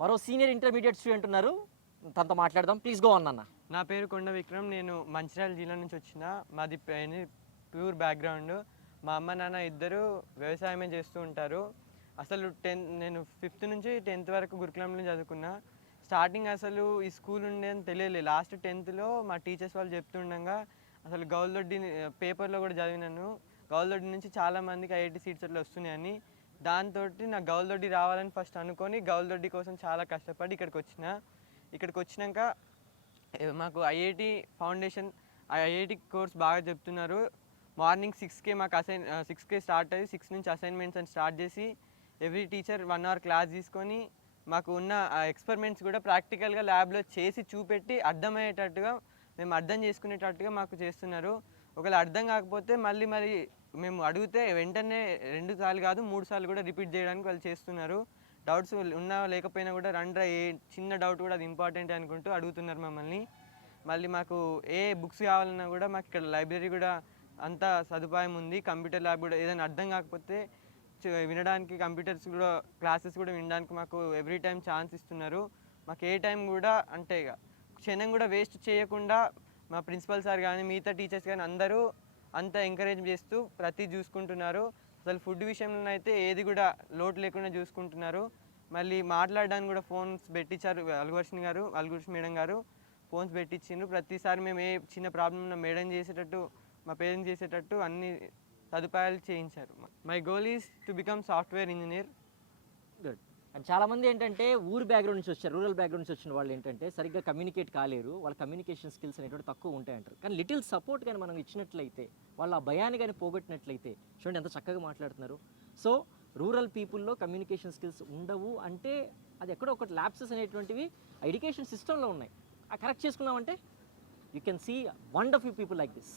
మరో senior intermediate student ఉన్నారు, తనతో మాట్లాడదాం. ప్లీజ్ గో ఆన్ అన్న. నా పేరు కొండ విక్రమ్. నేను మంచిర్యాల జిల్లా నుంచి వచ్చిన. మాది ప్యూర్ బ్యాక్గ్రౌండ్. మా అమ్మ నాన్న ఇద్దరు వ్యవసాయమే చేస్తూ ఉంటారు. అసలు నేను 5th నుంచి 10th వరకు గురుకులంలో చదువుకున్నా. స్టార్టింగ్ అసలు ఈ స్కూల్ ఉండేదని తెలియలేదు. లాస్ట్ 10thలో మా టీచర్స్ వాళ్ళు చెప్తుండగా అసలు గౌల్దొడ్డి పేపర్లో కూడా చదివినాను. గౌల్దొడ్డి నుంచి చాలామందికి ఐఐటి సీట్స్ అట్లా వస్తున్నాయని. దాంతో నాకు గౌల్దొడ్డి రావాలని ఫస్ట్ అనుకొని గౌల్దొడ్డి కోసం చాలా కష్టపడి ఇక్కడికి వచ్చినాక మాకు ఐఐటి ఫౌండేషన్ ఐఐటి కోర్స్ బాగా చెప్తున్నారు. మార్నింగ్ 6కే మాకు 6కే స్టార్ట్ అయ్యి 6 నుంచి అసైన్మెంట్స్ అని స్టార్ట్ చేసి ఎవ్రీ టీచర్ 1 hour క్లాస్ తీసుకొని మాకు ఉన్న ఎక్స్పెరిమెంట్స్ కూడా ప్రాక్టికల్గా ల్యాబ్లో చేసి చూపెట్టి అర్థమయ్యేటట్టుగా మేము అర్థం చేసుకునేటట్టుగా మాకు చేస్తున్నారు. ఒకవేళ అర్థం కాకపోతే మళ్ళీ మేము అడిగితే వెంటనే 2 సార్లు కాదు 3 సార్లు కూడా రిపీట్ చేయడానికి వాళ్ళు చేస్తున్నారు. డౌట్స్ ఉన్నా లేకపోయినా కూడా రండ్రా, ఏ చిన్న డౌట్ కూడా అది ఇంపార్టెంట్ అనుకుంటూ అడుగుతున్నారు మమ్మల్ని. మళ్ళీ మాకు ఏ బుక్స్ కావాలన్నా కూడా మాకు ఇక్కడ లైబ్రరీ కూడా అంత సదుపాయం ఉంది. కంప్యూటర్ ల్యాబ్ కూడా ఏదైనా అర్థం కాకపోతే వినడానికి కంప్యూటర్స్ కూడా క్లాసెస్ కూడా వినడానికి మాకు ఎవ్రీ టైం ఛాన్స్ ఇస్తున్నారు. మాకు ఏ టైం కూడా అంటే క్షణం కూడా వేస్ట్ చేయకుండా మా ప్రిన్సిపల్ సార్ కానీ మిగతా టీచర్స్ కానీ అందరూ అంతా ఎంకరేజ్ చేస్తూ ప్రతి చూసుకుంటున్నారు. అసలు ఫుడ్ విషయంలో అయితే ఏది కూడా లోటు లేకుండా చూసుకుంటున్నారు. మళ్ళీ మాట్లాడడానికి కూడా ఫోన్స్ పెట్టించారు. అల్గువర్షి మేడం గారు ఫోన్స్ పెట్టించిండ్రు. ప్రతిసారి మేము ఏ చిన్న ప్రాబ్లం ఉన్నా మేడం చేసేటట్టు, మా పేరెంట్స్ చేసేటట్టు అన్ని సదుపాయాలు చేయించారు. My goal is to become software engineer. Good. And చాలామంది ఏంటంటే ఊరు బ్యాక్గ్రౌండ్ నుంచి వచ్చారు, రూరల్ బ్యాక్గ్రౌండ్ నుంచి వచ్చిన వాళ్ళు ఏంటంటే సరిగ్గా కమ్యూనికేట్ కాలేరు, వాళ్ళ కమ్యూనికేషన్ స్కిల్స్ అనేటువంటి తక్కువ ఉంటాయంటారు. కానీ లిటిల్ సపోర్ట్ కానీ మనం ఇచ్చినట్లయితే, వాళ్ళ ఆ భయాన్ని కానీ పోగొట్టినట్లయితే, చూడండి ఎంత చక్కగా మాట్లాడుతున్నారు. సో రూరల్ పీపుల్లో కమ్యూనికేషన్ స్కిల్స్ ఉండవు అంటే అది ఎక్కడో ఒకటి ల్యాప్సెస్ అనేటువంటివి ఎడ్యుకేషన్ సిస్టంలో ఉన్నాయి. ఆ కరెక్ట్ చేసుకున్నామంటే you can see wonderful people like this.